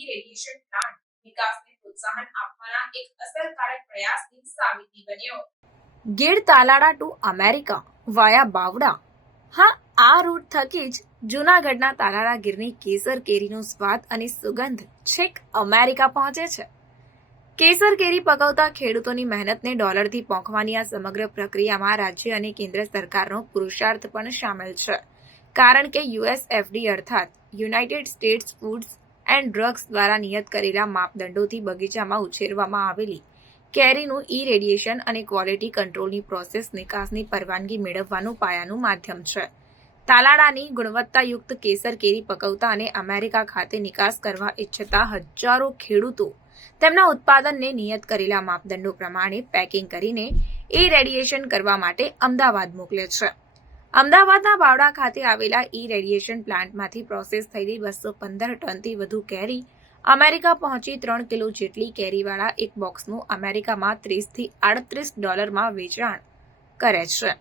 ઈ plant વિકાસને પ્રોત્સાહન આપવાના એક અસરકારક પ્રયાસની સાબિતી બન્યો Gir Talala to America via Bavda હા આ રૂટ થકી જ જૂનાગઢના તાલાળા ગીરની કેસર કેરીનો સ્વાદ અને સુગંધ છેક અમેરિકા પહોંચે છે કેસર કેરી પકવતા ખેડૂતોની મહેનતને ડોલરથી પહોંચવાની આ સમગ્ર પ્રક્રિયામાં રાજ્ય અને કેન્દ્ર સરકારનો પુરુષાર્થ પણ સામેલ છે કારણ કે યુએસએફડી અર્થાત United States foods and drugs દ્વારા નિયત કરેલા માપદંડોથી બગીચામાં ઉછેરવામાં આવેલી કેરીનું ઈ રેડિયેશન અને ક્વોલિટી કંટ્રોલની પ્રોસેસ નિકાસની પરવાનગી મેળવવાનું પાયાનું માધ્યમ છે તાલાડાની ગુણવત્તાયુક્ત કેસર કેરી પકવતા અને અમેરિકા ખાતે નિકાસ કરવા ઈચ્છતા હજારો ખેડૂતો તેમના ઉત્પાદનને નિયત કરેલા માપદંડો પ્રમાણે પેકિંગ કરીને એ રેડિયેશન કરવા માટે અમદાવાદ મોકલે છે અમદાવાદના બાવડા ખાતે આવેલા ઈ રેડિયેશન પ્લાન્ટમાંથી પ્રોસેસ થયેલી બસો પંદર ટનથી વધુ કેરી અમેરિકા પહોંચી ત્રણ કિલો જેટલી કેરીવાળા એક બોક્સનું અમેરિકામાં ત્રીસથી અડત્રીસ ડોલરમાં વેચાણ કરે છે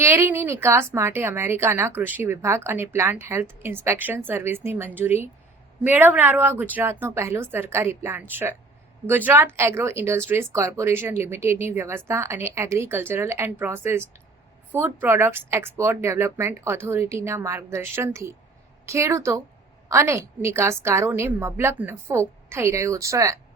કેરીની નિકાસ માટે અમેરિકાના કૃષિ વિભાગ અને પ્લાન્ટ હેલ્થ ઇન્સ્પેક્શન સર્વિસની મંજૂરી મેળવનારો આ ગુજરાતનો પહેલો સરકારી પ્લાન્ટ છે ગુજરાત એગ્રો ઇન્ડસ્ટ્રીઝ કોર્પોરેશન લિમિટેડની વ્યવસ્થા અને agricultural and processed food products export development ઓથોરિટીના માર્ગદર્શનથી ખેડૂતો અને નિકાસકારોને મબલક નફો થઈ રહ્યો છે